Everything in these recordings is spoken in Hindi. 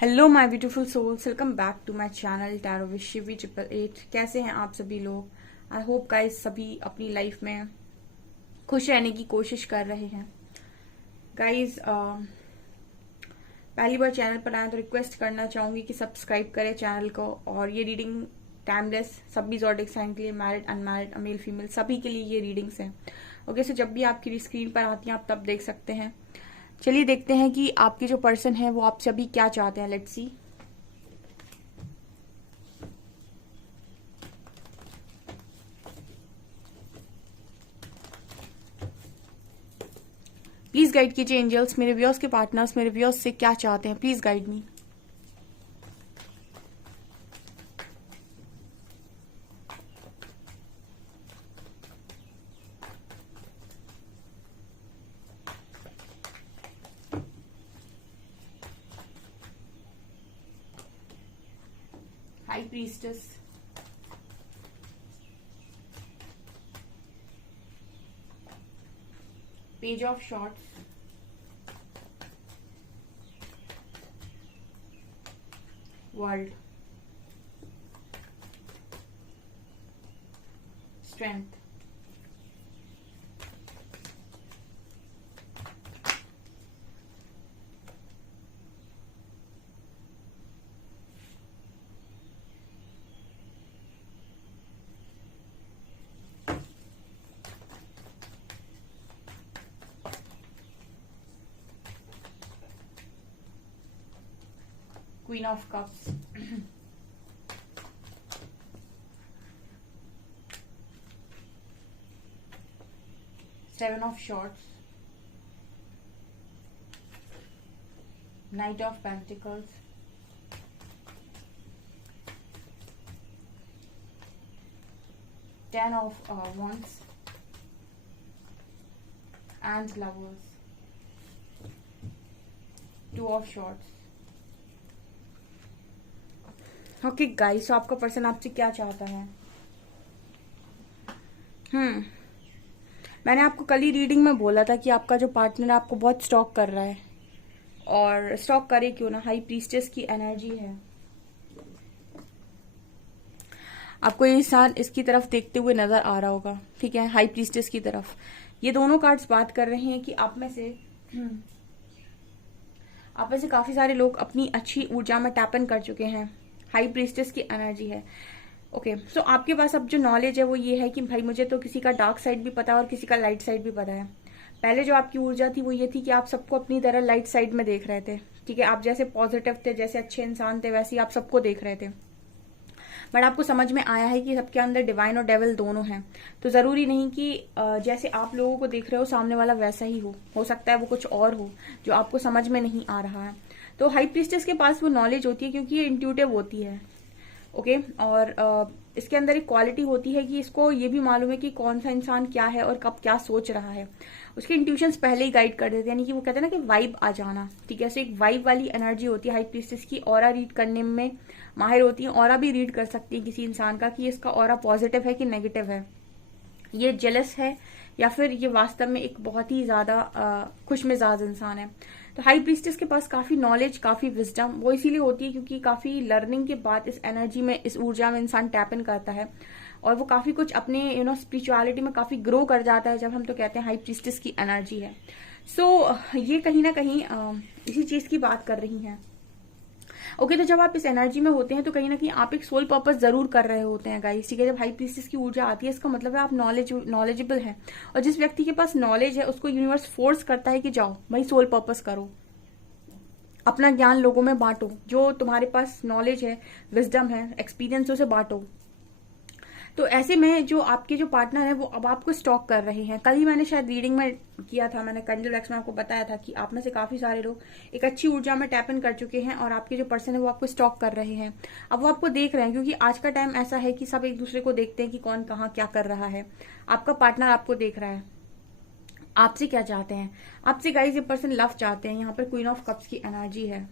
Hello my beautiful souls, welcome back to my channel tarot with Shivi 888। कैसे हैं आप सभी लोग। आई होप गाइस सभी अपनी लाइफ में खुश रहने की कोशिश कर रहे हैं। गाइस पहली बार चैनल पर आए तो रिक्वेस्ट करना चाहूंगी कि सब्सक्राइब करें चैनल को। और ये रीडिंग टाइमलेस सभी ज़ोडिएक साइन के लिए, मैरिड अनमैरिड मेल फीमेल सभी के लिए ये रीडिंग्स हैं। ओके, सो जब भी आपकी स्क्रीन पर आती हैं आप तब देख सकते हैं। चलिए देखते हैं कि आपके जो पर्सन है वो आपसे अभी क्या चाहते हैं। Let's see. प्लीज गाइड कीजिए एंजल्स, मेरे व्यूअर्स के पार्टनर्स मेरे व्यूअर्स से क्या चाहते हैं। Please guide me. High priestess, page of shorts, world, strength, queen of cups, seven of shorts, night of pentacles, ten of wands and lovers, two of shorts. Okay guys, तो आपका पर्सन आपसे क्या चाहता है। मैंने आपको कल ही रीडिंग में बोला था कि आपका जो पार्टनर आपको बहुत स्टॉक कर रहा है। और स्टॉक करे क्यों ना, हाई प्रीस्टेस की एनर्जी है। आपको ये इंसान इसकी तरफ देखते हुए नजर आ रहा होगा, ठीक है, हाई प्रीस्टेस की तरफ। ये दोनों कार्ड्स बात कर रहे हैं कि आप में से काफी सारे लोग अपनी अच्छी ऊर्जा में टैप इन कर चुके हैं। हाई प्रीस्टेस की एनर्जी है। ओके, सो आपके पास अब जो नॉलेज है वो ये है कि भाई मुझे तो किसी का डार्क साइड भी पता है और किसी का लाइट साइड भी पता है। पहले जो आपकी ऊर्जा थी वो ये थी कि आप सबको अपनी तरह लाइट साइड में देख रहे थे, ठीक है। आप जैसे पॉजिटिव थे, जैसे अच्छे इंसान थे, वैसे ही आप सबको देख रहे थे। बट आपको समझ में आया है कि सबके अंदर डिवाइन और डेविल दोनों हैं। तो जरूरी नहीं कि जैसे आप लोगों को देख रहे हो सामने वाला वैसा ही हो सकता है वो कुछ और हो जो आपको समझ में नहीं आ रहा है। तो हाई प्रीस्टेस के पास वो नॉलेज होती है क्योंकि ये इंट्यूटिव होती है। ओके, और इसके अंदर एक क्वालिटी होती है कि इसको ये भी मालूम है कि कौन सा इंसान क्या है और कब क्या सोच रहा है। उसके इंट्यूशंस पहले ही गाइड कर देते हैं, यानी कि वो कहते हैं ना कि वाइब आ जाना, ठीक है। सो एक वाइब वाली एनर्जी होती है हाई प्रीस्टेस की। ऑरा रीड करने में माहिर होती है, ऑरा भी रीड कर सकती है किसी इंसान का कि इसका ऑरा पॉजिटिव है कि नेगेटिव है, ये जेलस है या फिर ये वास्तव में एक बहुत ही ज्यादा खुश मिजाज इंसान है। तो हाई प्रीस्टेस के पास काफी नॉलेज, काफी विजडम वो इसीलिए होती है क्योंकि काफी लर्निंग के बाद इस एनर्जी में, इस ऊर्जा में इंसान टैप इन करता है और वो काफी कुछ अपने स्पिरिचुअलिटी में काफी ग्रो कर जाता है जब हम तो कहते हैं हाई प्रीस्टेस की एनर्जी है। सो ये कहीं ना कहीं इसी चीज की बात कर रही हैं। ओके, तो जब आप इस एनर्जी में होते हैं तो कहीं ना कहीं आप एक सोल पर्पस जरूर कर रहे होते हैं गाइस, ठीक है। जब हाई प्रीस्टेस की ऊर्जा आती है इसका मतलब है आप नॉलेजेबल हैं। और जिस व्यक्ति के पास नॉलेज है उसको यूनिवर्स फोर्स करता है कि जाओ भाई सोल पर्पस करो, अपना ज्ञान लोगों में बांटो, जो तुम्हारे पास नॉलेज है, विजडम है, एक्सपीरियंस उसे बांटो। तो ऐसे में जो आपके जो पार्टनर है वो अब आपको स्टॉक कर रहे हैं। कल ही मैंने शायद रीडिंग में किया था, मैंने कैंडल वैक्स में आपको बताया था कि आप में से काफी सारे लोग एक अच्छी ऊर्जा में टैप इन कर चुके हैं और आपके जो पर्सन है वो आपको स्टॉक कर रहे हैं। अब वो आपको देख रहे हैं क्योंकि आज का टाइम ऐसा है कि सब एक दूसरे को देखते हैं कि कौन कहाँ क्या कर रहा है। आपका पार्टनर आपको देख रहा है। आपसे क्या चाहते हैं, आपसे गाइस ये पर्सन लव चाहते हैं। यहाँ पर क्वीन ऑफ कप्स की एनर्जी है,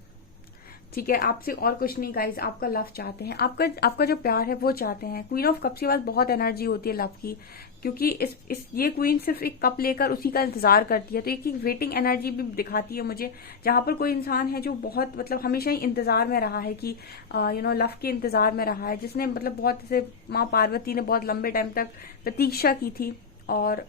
ठीक है, आपसे और कुछ नहीं गाइज, आपका लव चाहते हैं, आपका जो प्यार है वो चाहते हैं। क्वीन ऑफ कप्स के पास बहुत एनर्जी होती है लव की, क्योंकि ये क्वीन सिर्फ एक कप लेकर उसी का इंतजार करती है। तो एक वेटिंग एनर्जी भी दिखाती है मुझे, जहां पर कोई इंसान है जो बहुत मतलब हमेशा ही इंतजार में रहा है, कि लव के इंतजार में रहा है, जिसने मतलब बहुत जैसे माँ पार्वती ने बहुत लंबे टाइम तक प्रतीक्षा की थी और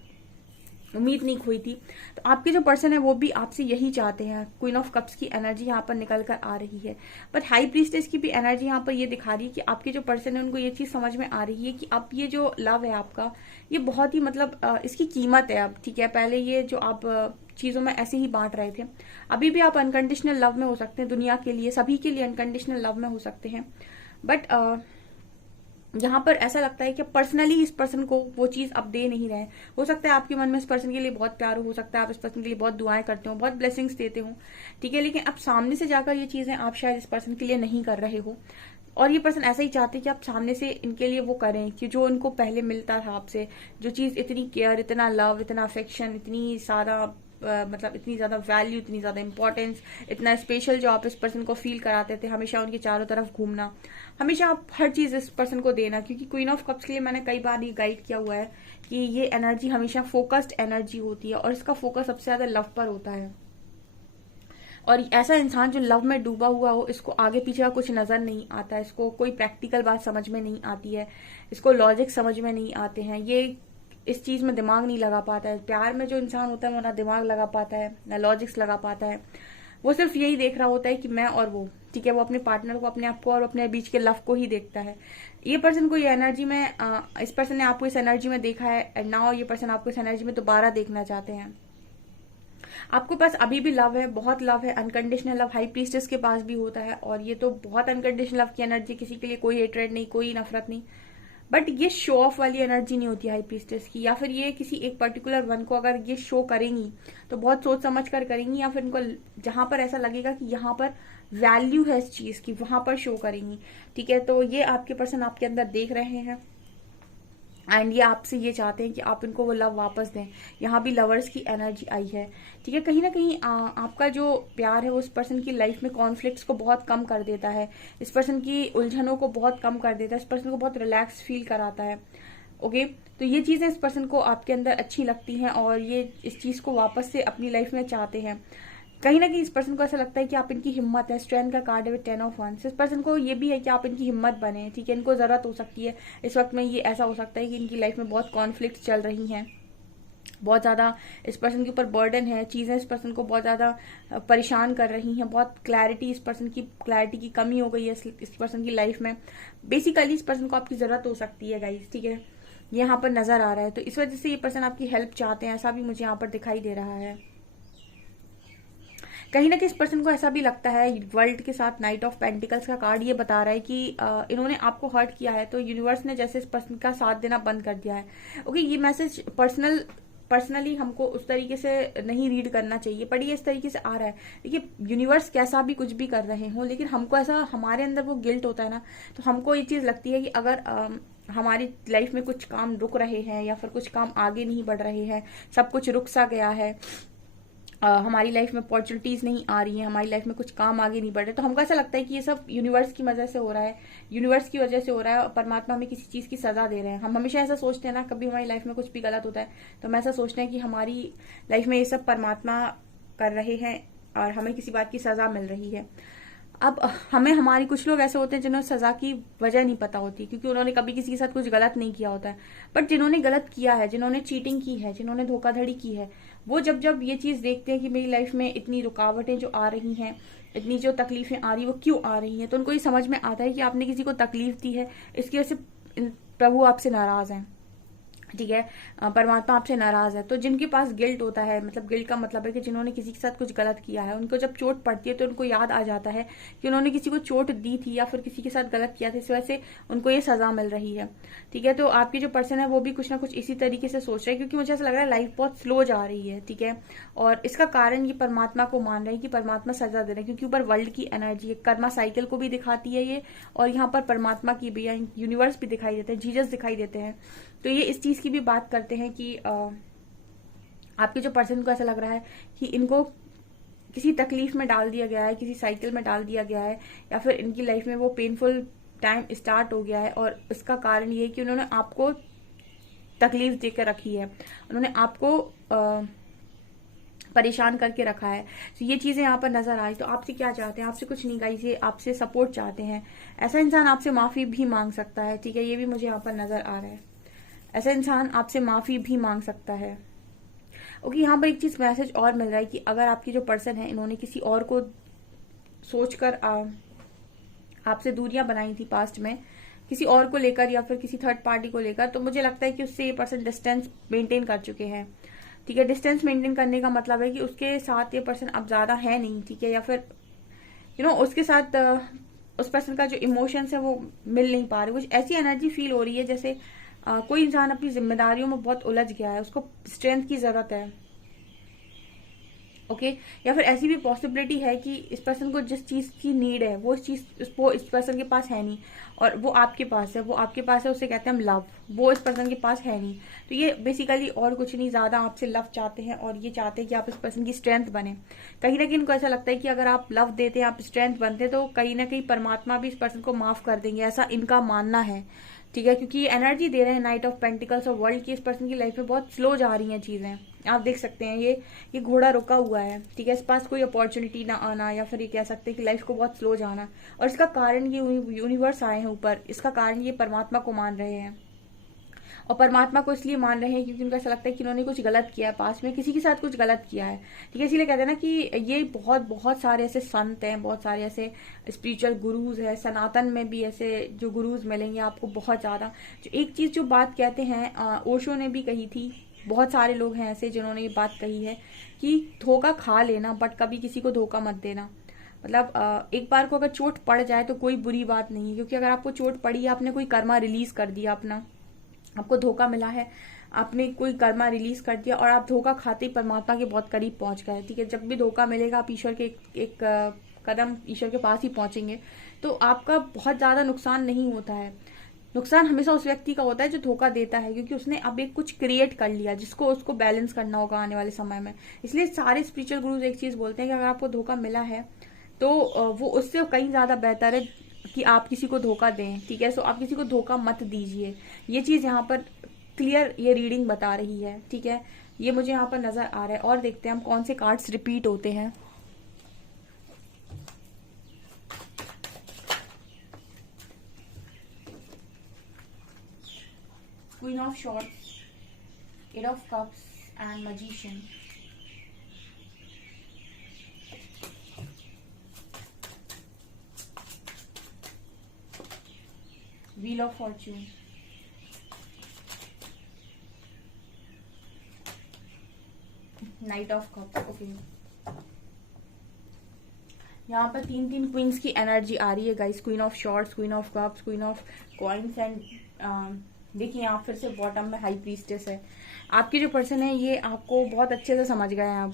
उम्मीद नहीं खोई थी। तो आपके जो पर्सन है वो भी आपसे यही चाहते हैं। क्वीन ऑफ कप्स की एनर्जी यहाँ पर निकल कर आ रही है, बट हाई प्रीस्टेस की भी एनर्जी यहाँ पर ये दिखा रही है कि आपके जो पर्सन है उनको ये चीज समझ में आ रही है कि अब ये जो लव है आपका, ये बहुत ही मतलब इसकी कीमत है अब। ठीक है, पहले ये जो आप चीजों में ऐसे ही बांट रहे थे, अभी भी आप अनकंडीशनल लव में हो सकते हैं, दुनिया के लिए सभी के लिए अनकंडीशनल लव में हो सकते हैं, बट यहाँ पर ऐसा लगता है कि पर्सनली इस पर्सन को वो चीज अब दे नहीं रहे। हो सकता है आपके मन में इस पर्सन के लिए बहुत प्यार हो सकता है आप इस पर्सन के लिए बहुत दुआएं करते हो, बहुत ब्लेसिंग्स देते हो, ठीक है, लेकिन अब सामने से जाकर ये चीजें आप शायद इस पर्सन के लिए नहीं कर रहे हो। और ये पर्सन ऐसा ही चाहते हैं कि आप सामने से इनके लिए वो करें कि जो उनको पहले मिलता था आपसे, जो चीज इतनी केयर, इतना लव, इतना अफेक्शन, इतनी सारा मतलब इतनी ज्यादा वैल्यू, इतनी ज्यादा इंपॉर्टेंस, इतना स्पेशल जो आप इस पर्सन को फील कराते थे, हमेशा उनके चारों तरफ घूमना, हमेशा आप हर चीज इस पर्सन को देना। क्योंकि क्वीन ऑफ कप्स के लिए मैंने कई बार ये गाइड किया हुआ है कि ये एनर्जी हमेशा फोकस्ड एनर्जी होती है और इसका फोकस सबसे ज्यादा लव पर होता है। और ऐसा इंसान जो लव में डूबा हुआ हो, इसको आगे पीछे का कुछ नजर नहीं आता, इसको कोई प्रैक्टिकल बात समझ में नहीं आती है, इसको लॉजिक समझ में नहीं आते हैं, ये इस चीज में दिमाग नहीं लगा पाता है। प्यार में जो इंसान होता है वो ना दिमाग लगा पाता है ना लॉजिक्स लगा पाता है, वो सिर्फ यही देख रहा होता है कि मैं और वो, ठीक है, वो अपने पार्टनर को, अपने आप को और अपने बीच के लव को ही देखता है। ये पर्सन को ये एनर्जी में इस पर्सन ने आपको इस एनर्जी में देखा है एंड नाउ ये पर्सन आपको इस एनर्जी में दोबारा देखना चाहते हैं। आपके पास अभी भी लव है, बहुत लव है, अनकंडीशनल लव हाई प्रीस्टेस के पास भी होता है, और ये तो बहुत अनकंडीशनल लव की एनर्जी, किसी के लिए कोई हेट्रेड नहीं, कोई नफरत नहीं, बट ये शो ऑफ वाली एनर्जी नहीं होती हाई प्रीस्टेस की। या फिर ये किसी एक पर्टिकुलर वन को अगर ये शो करेंगी तो बहुत सोच समझ कर करेंगी, या फिर इनको जहां पर ऐसा लगेगा कि यहाँ पर वैल्यू है इस चीज की, वहां पर शो करेंगी। ठीक है, तो ये आपके पर्सन आपके अंदर देख रहे हैं एंड ये आपसे ये चाहते हैं कि आप इनको वो लव वापस दें। यहाँ भी लवर्स की एनर्जी आई है, ठीक है, कहीं ना कहीं आपका जो प्यार है वो उस पर्सन की लाइफ में कॉन्फ्लिक्ट्स को बहुत कम कर देता है, इस पर्सन की उलझनों को बहुत कम कर देता है, इस पर्सन को बहुत रिलैक्स फील कराता है। ओके, तो ये चीजें इस पर्सन को आपके अंदर अच्छी लगती हैं और ये इस चीज को वापस से अपनी लाइफ में चाहते हैं। कहीं ना कहीं इस पर्सन को ऐसा लगता है कि आप इनकी हिम्मत है, स्ट्रेंथ का कार्ड है विद 10 ऑफ वंस। इस पर्सन को ये भी है कि आप इनकी हिम्मत बने, ठीक है, इनको जरूरत हो सकती है इस वक्त में। ये ऐसा हो सकता है कि इनकी लाइफ में बहुत कॉन्फ्लिक्ट चल रही हैं, बहुत ज्यादा इस पर्सन के ऊपर बर्डन है, चीजें इस पर्सन को बहुत ज्यादा परेशान कर रही हैं, बहुत क्लैरिटी, इस पर्सन की क्लैरिटी की कमी हो गई है इस पर्सन की लाइफ में। बेसिकली इस पर्सन को आपकी जरूरत हो सकती है गाइस, ठीक है, यहाँ पर नजर आ रहा है। तो इस वजह से ये पर्सन आपकी हेल्प चाहते हैं, ऐसा भी मुझे यहाँ पर दिखाई दे रहा है। कहीं ना कहीं इस पर्सन को ऐसा भी लगता है, वर्ल्ड के साथ नाइट ऑफ पेंटिकल्स का कार्ड ये बता रहा है कि इन्होंने आपको हर्ट किया है, तो यूनिवर्स ने जैसे इस पर्सन का साथ देना बंद कर दिया है। ओके, ये मैसेज पर्सनली हमको उस तरीके से नहीं रीड करना चाहिए, पर ये इस तरीके से आ रहा है। देखिए, यूनिवर्स कैसा भी कुछ भी कर रहे हो, लेकिन हमको ऐसा, हमारे अंदर वो गिल्ट होता है ना, तो हमको ये चीज लगती है कि अगर हमारी लाइफ में कुछ काम रुक रहे हैं या फिर कुछ काम आगे नहीं बढ़ रहे हैं, सब कुछ रुक सा गया है, हमारी लाइफ में अपॉर्चुनिटीज नहीं आ रही हैं, हमारी लाइफ में कुछ काम आगे नहीं बढ़ रहे, तो हमको ऐसा लगता है कि ये सब यूनिवर्स की वजह से हो रहा है, यूनिवर्स की वजह से हो रहा है और परमात्मा हमें किसी चीज की सजा दे रहे हैं। हम हमेशा ऐसा सोचते हैं ना, कभी हमारी लाइफ में कुछ भी गलत होता है तो हम ऐसा सोचते हैं कि हमारी लाइफ में ये सब परमात्मा कर रहे हैं और हमें किसी बात की सजा मिल रही है। अब हमें, हमारी कुछ लोग ऐसे होते हैं जिन्हें सजा की वजह नहीं पता होती, क्योंकि उन्होंने कभी किसी के साथ कुछ गलत नहीं किया होता है, बट जिन्होंने गलत किया है, जिन्होंने चीटिंग की है, जिन्होंने धोखाधड़ी की है, वो जब जब ये चीज देखते हैं कि मेरी लाइफ में इतनी रुकावटें जो आ रही हैं, इतनी जो तकलीफें आ रही है वो क्यों आ रही हैं, तो उनको ये समझ में आता है कि आपने किसी को तकलीफ दी है, इसकी वजह से प्रभु आपसे नाराज हैं, ठीक है, परमात्मा आपसे नाराज है। तो जिनके पास गिल्ट होता है, मतलब गिल्ट का मतलब है कि जिन्होंने किसी के साथ कुछ गलत किया है, उनको जब चोट पड़ती है तो उनको याद आ जाता है कि उन्होंने किसी को चोट दी थी या फिर किसी के साथ गलत किया था, इस वजह से उनको ये सजा मिल रही है। ठीक है, तो आपकी जो पर्सन है वो भी कुछ ना कुछ इसी तरीके से सोच रहे हैं, क्योंकि मुझे ऐसा लग रहा है लाइफ बहुत स्लो जा रही है, ठीक है, और इसका कारण ये परमात्मा को मान रहे हैं कि परमात्मा सजा दे रहे हैं, क्योंकि ऊपर वर्ल्ड की एनर्जी है, कर्मा साइकिल को भी दिखाती है ये, और यहाँ पर परमात्मा की भी, यूनिवर्स भी दिखाई देते हैं, जीसस दिखाई देते हैं। तो ये इस चीज की भी बात करते हैं कि आपके जो पर्सन को ऐसा लग रहा है कि इनको किसी तकलीफ में डाल दिया गया है, किसी साइकिल में डाल दिया गया है, या फिर इनकी लाइफ में वो पेनफुल टाइम स्टार्ट हो गया है, और इसका कारण ये है कि उन्होंने आपको तकलीफ देकर रखी है, उन्होंने आपको परेशान करके रखा है। तो ये चीजें यहाँ पर नजर आई। तो आपसे क्या चाहते हैं? आपसे कुछ नहीं गाइस, ये आपसे सपोर्ट चाहते हैं। ऐसा इंसान आपसे माफी भी मांग सकता है, ठीक है, ये भी मुझे यहाँ पर नजर आ रहा है। ऐसा इंसान आपसे माफी भी मांग सकता है। ओके, यहाँ पर एक चीज मैसेज और मिल रहा है कि अगर आपकी जो पर्सन है, इन्होंने किसी और को सोचकर आपसे दूरियां बनाई थी पास्ट में, किसी और को लेकर या फिर किसी थर्ड पार्टी को लेकर, तो मुझे लगता है कि उससे ये पर्सन डिस्टेंस मेंटेन कर चुके हैं, ठीक है। डिस्टेंस मेंटेन करने का मतलब है कि उसके साथ ये पर्सन अब ज्यादा है नहीं, ठीक है, या फिर उसके साथ उस पर्सन का जो इमोशंस है वो मिल नहीं पा रहे। कुछ ऐसी एनर्जी फील हो रही है जैसे कोई इंसान अपनी जिम्मेदारियों में बहुत उलझ गया है, उसको स्ट्रेंथ की जरूरत है। ओके, या फिर ऐसी भी पॉसिबिलिटी है कि इस पर्सन को जिस चीज की नीड है वो चीज इस पर्सन के पास है नहीं, और वो आपके पास है, वो आपके पास है, उसे कहते हैं हम लव, वो इस पर्सन के पास है नहीं। तो ये बेसिकली और कुछ नहीं, ज्यादा आपसे लव चाहते हैं, और ये चाहते हैं कि आप इस पर्सन की स्ट्रेंथ बने। कहीं ना कहीं इनको ऐसा लगता है कि अगर आप लव देते हैं, आप स्ट्रेंथ बनते, तो कहीं ना कहीं परमात्मा भी इस पर्सन को माफ कर देंगे, ऐसा इनका मानना है, ठीक है। क्योंकि ये एनर्जी दे रहे हैं नाइट ऑफ पेंटिकल्स और वर्ल्ड की, इस पर्सन की लाइफ में बहुत स्लो जा रही हैं चीजें। आप देख सकते हैं ये घोड़ा रुका हुआ है, ठीक है, इस पास कोई अपॉर्चुनिटी ना आना, या फिर ये कह सकते हैं कि लाइफ को बहुत स्लो जाना, और इसका कारण ये यूनिवर्स आए हैं ऊपर, इसका कारण ये परमात्मा को मान रहे हैं। और परमात्मा को इसलिए मान रहे हैं क्योंकि उनको ऐसा लगता है कि उन्होंने कुछ गलत किया है, पास में किसी के साथ कुछ गलत किया है, ठीक है। इसीलिए कहते हैं ना कि ये बहुत सारे ऐसे संत हैं, बहुत सारे ऐसे स्पिरिचुअल गुरुज है, सनातन में भी ऐसे जो गुरुज मिलेंगे आपको बहुत ज्यादा। जो एक चीज जो बात कहते हैं, ओशो ने भी कही थी, बहुत सारे लोग हैं ऐसे जिन्होंने ये बात कही है कि धोखा खा लेना, बट कभी किसी को धोखा मत देना। मतलब एक बार को अगर चोट पड़ जाए तो कोई बुरी बात नहीं है, क्योंकि अगर आपको चोट पड़ी है, आपने कोई कर्मा रिलीज कर दिया अपना, आपको धोखा मिला है, आपने कोई कर्मा रिलीज कर दिया, और आप धोखा खाते ही परमात्मा के बहुत करीब पहुंच गए, ठीक है। जब भी धोखा मिलेगा, आप ईश्वर के एक कदम ईश्वर के पास ही पहुंचेंगे, तो आपका बहुत ज्यादा नुकसान नहीं होता है। नुकसान हमेशा उस व्यक्ति का होता है जो धोखा देता है, क्योंकि उसने अब एक कुछ क्रिएट कर लिया जिसको उसको बैलेंस करना होगा आने वाले समय में। इसलिए सारे स्पिरिचुअल गुरुज एक चीज बोलते हैं कि अगर आपको धोखा मिला है तो वो उससे कहीं ज्यादा बेहतर है कि आप किसी को धोखा दें, ठीक है। सो आप किसी को धोखा मत दीजिए, ये चीज यहाँ पर क्लियर ये रीडिंग बता रही है, ठीक है। ये मुझे यहाँ पर नजर आ रहा है। और देखते हैं हम कौन से कार्ड्स रिपीट होते हैं। Queen of swords, eight of cups and magician. Wheel of fortune, knight of cups. Okay, यहाँ पर तीन क्वींस की एनर्जी आ रही है guys. Queen of swords, queen of cups, queen of coins and देखिए यहाँ फिर से बॉटम में हाई प्रीस्टेस है। आपकी जो पर्सन है ये आपको बहुत अच्छे से समझ गए हैं अब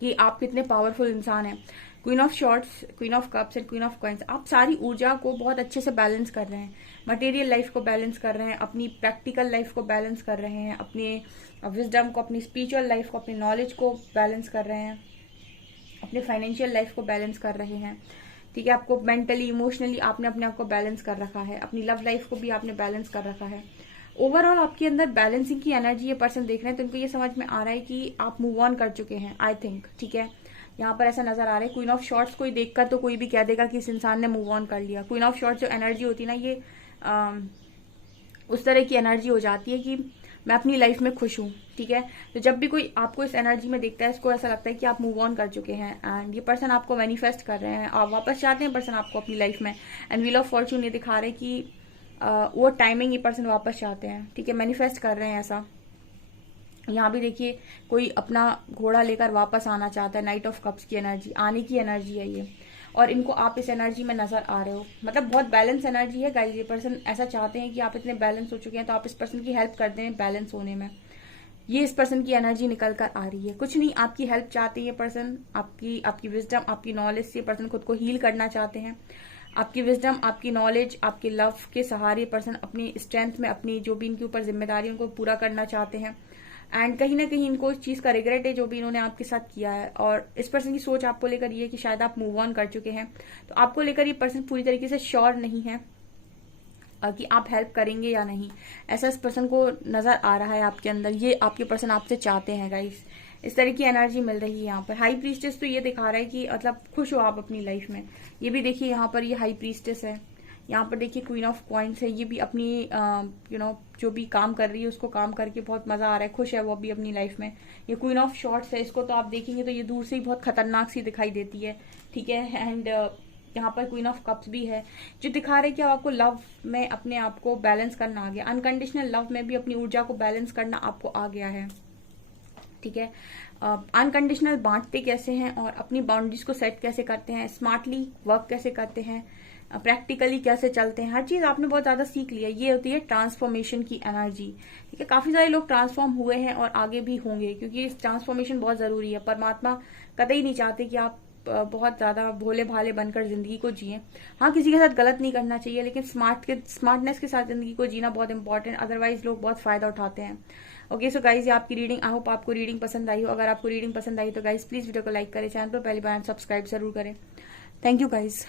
कि आप कितने पावरफुल इंसान हैं। Queen of swords, queen of cups and queen of coins, आप सारी ऊर्जा को बहुत अच्छे से बैलेंस कर रहे हैं। मटेरियल लाइफ को बैलेंस कर रहे हैं, अपनी प्रैक्टिकल लाइफ को बैलेंस कर रहे हैं, अपने विजडम को, अपनी स्पिरिचुअल लाइफ को, अपनी नॉलेज को बैलेंस कर रहे हैं, अपने फाइनेंशियल लाइफ को बैलेंस कर रहे हैं, ठीक है। आपको मेंटली इमोशनली आपने अपने आप को बैलेंस कर रखा है, अपनी लव लाइफ को भी आपने बैलेंस कर रखा है। ओवरऑल आपके अंदर बैलेंसिंग की एनर्जी ये पर्सन देख रहे हैं, तो उनको ये समझ में आ रहा है कि आप मूव ऑन कर चुके हैं, आई थिंक, ठीक है। यहाँ पर ऐसा नजर आ रहा है। क्वीन ऑफ शॉर्ट्स कोई देखकर तो कोई भी कह देगा कि इस इंसान ने मूव ऑन कर लिया। क्वीन ऑफ शॉर्ट्स जो एनर्जी होती है ना, ये उस तरह की एनर्जी हो जाती है कि मैं अपनी लाइफ में खुश हूँ, ठीक है। तो जब भी कोई आपको इस एनर्जी में देखता है, इसको ऐसा लगता है कि आप मूव ऑन कर चुके हैं, एंड ये पर्सन आपको मैनिफेस्ट कर रहे हैं, आप वापस चाहते हैं पर्सन आपको अपनी लाइफ में। एंड व्हील ऑफ फॉर्च्यून ये दिखा रहे हैं कि वो टाइमिंग ये पर्सन वापस चाहते हैं, ठीक है, मैनिफेस्ट कर रहे हैं ऐसा। यहाँ भी देखिए कोई अपना घोड़ा लेकर वापस आना चाहता है। नाइट ऑफ कप्स की एनर्जी, आने की एनर्जी है ये, और इनको आप इस एनर्जी में नजर आ रहे हो। मतलब बहुत बैलेंस एनर्जी है गाइस। ये पर्सन ऐसा चाहते हैं कि आप इतने बैलेंस हो चुके हैं, तो आप इस पर्सन की हेल्प कर दें बैलेंस होने में। ये इस पर्सन की एनर्जी निकल कर आ रही है। कुछ नहीं, आपकी हेल्प चाहते हैं ये पर्सन, आपकी विजडम, आपकी नॉलेज से पर्सन खुद को हील करना चाहते हैं। आपकी विजडम, आपकी नॉलेज, आपके लव के सहारे पर्सन अपनी स्ट्रेंथ में अपनी जो भी इनके ऊपर जिम्मेदारी उनको पूरा करना चाहते हैं। एंड कहीं ना कहीं इनको इस चीज का रिग्रेट है जो भी इन्होंने आपके साथ किया है। और इस पर्सन की सोच आपको लेकर ये है कि शायद आप मूव ऑन कर चुके हैं, तो आपको लेकर ये पर्सन पूरी तरीके से श्योर नहीं है कि आप हेल्प करेंगे या नहीं। ऐसा इस पर्सन को नजर आ रहा है आपके अंदर, ये आपके पर्सन आपसे चाहते हैं गाइस। इस तरह की एनर्जी मिल रही है यहाँ पर। हाई प्रीस्टेस तो ये दिखा रहा है कि मतलब खुश हो आप अपनी लाइफ में। ये भी देखिए यहाँ पर ये हाई प्रीस्टेस है, यहाँ पर देखिए क्वीन ऑफ कॉइन्स है। ये भी अपनी जो भी काम कर रही है उसको काम करके बहुत मजा आ रहा है, खुश है वो अभी अपनी लाइफ में। ये क्वीन ऑफ शॉर्ट्स है, इसको तो आप देखेंगे तो ये दूर से ही बहुत खतरनाक सी दिखाई देती है, ठीक है। एंड यहाँ पर क्वीन ऑफ कप्स भी है, जो दिखा रहे हैं कि आपको लव में अपने आप को बैलेंस करना आ गया। अनकंडीशनल लव में भी अपनी ऊर्जा को बैलेंस करना आपको आ गया है, ठीक है। अनकंडीशनल बांटते कैसे हैं और अपनी बाउंड्रीज को सेट कैसे करते हैं, स्मार्टली वर्क कैसे करते हैं, प्रैक्टिकली कैसे चलते हैं, हर चीज आपने बहुत ज्यादा सीख लिया। ये होती है ट्रांसफॉर्मेशन की एनर्जी, ठीक है। काफी सारे लोग ट्रांसफॉर्म हुए हैं और आगे भी होंगे, क्योंकि इस ट्रांसफॉर्मेशन बहुत जरूरी है। परमात्मा कतई नहीं चाहते कि आप बहुत ज्यादा भोले भाले बनकर जिंदगी को जिए। हाँ, किसी के साथ गलत नहीं करना चाहिए, लेकिन स्मार्टनेस के साथ जिंदगी को जीना बहुत इंपॉर्टेंट, अदरवाइज लोग बहुत फायदा उठाते हैं। ओके सो गाइज, ये आपकी रीडिंग, आई होप आपको रीडिंग पसंद आई हो। अगर आपको रीडिंग पसंद आई तो गाइज प्लीज वीडियो को लाइक करें, चैनल पर पहली बार सब्सक्राइब जरूर करें। Thank you guys.